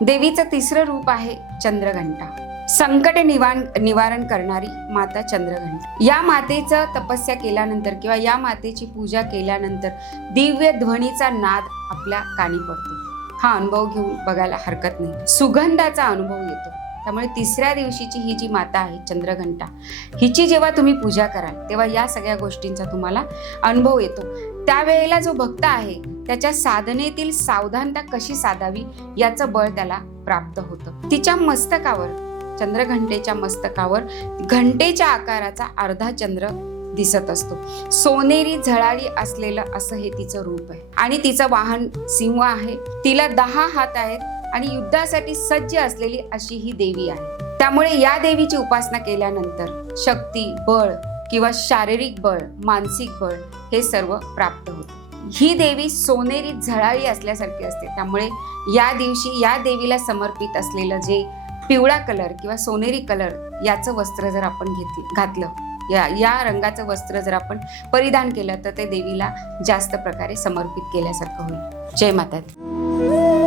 देवीचं तिसरं रूप आहे चंद्रघंटा. संकट निवारण करणारी माता चंद्रघंटा. या मातेचं तपस्या केल्यानंतर किंवा या मातेची पूजा केल्यानंतर दिव्य ध्वनीचा नाद आपल्या कानी पडतो. हा अनुभव घेऊन बघायला हरकत नाही. सुगंधाचा अनुभव येतो. त्यामुळे तिसऱ्या दिवशीची ही जी माता आहे चंद्रघंटा, हिची जेव्हा तुम्ही पूजा कराल तेव्हा या सगळ्या गोष्टींचा तुम्हाला अनुभव येतो. त्यावेळेला जो भक्त आहे त्याच्या साधनेतील सावधानता कशी साधावी याचं बळ त्याला प्राप्त होतं. तिच्या मस्तकावर, चंद्रघंटेच्या मस्तकावर घंटेच्या आकाराचा अर्धा चंद्र दिसत असतो. सोनेरी झळाळी असलेलं असं हे तिचं रूप आहे आणि तिचं वाहन सिंह आहे. तिला 10 हात आहेत आणि युद्धासाठी सज्ज असलेली अशी ही देवी आहे. त्यामुळे या देवीची उपासना केल्यानंतर शक्ती, बळ किंवा शारीरिक बळ, मानसिक बळ हे सर्व प्राप्त होते. ही देवी सोनेरी झळाळी असल्यासारखी असते. त्यामुळे या दिवशी या देवीला समर्पित असलेलं जे पिवळा कलर किंवा सोनेरी कलर याचं वस्त्र जर आपण घातलं, या रंगाचं वस्त्र जर आपण परिधान केलं तर ते देवीला जास्त प्रकारे समर्पित केल्यासारखं होईल. जय माता दी.